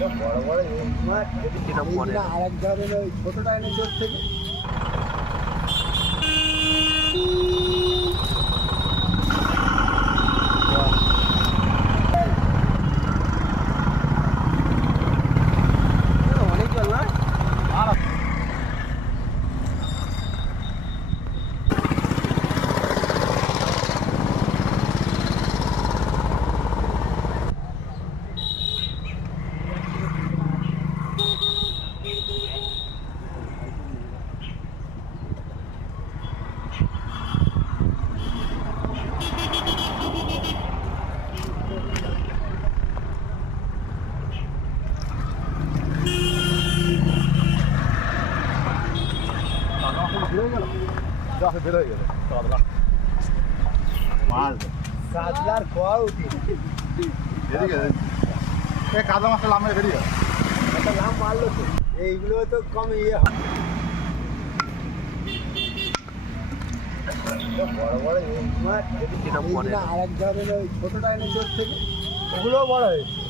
বড় বড় ইলিশ মাছ আর এক ধরনের ওই ছোটটা এনে চোর থেকে অনেক জল না কাতলার কোয়া উঠি কাদা মাছটা লামে বেরিয়ে একটা লাম মারলো তো এইগুলো তো কম ইয়ে হয় বড় বড় ইলিশ মাছ আর এক ধরনের ওই ছোটটা এনে চোর থেকে ওগুলোও বড় হয়েছে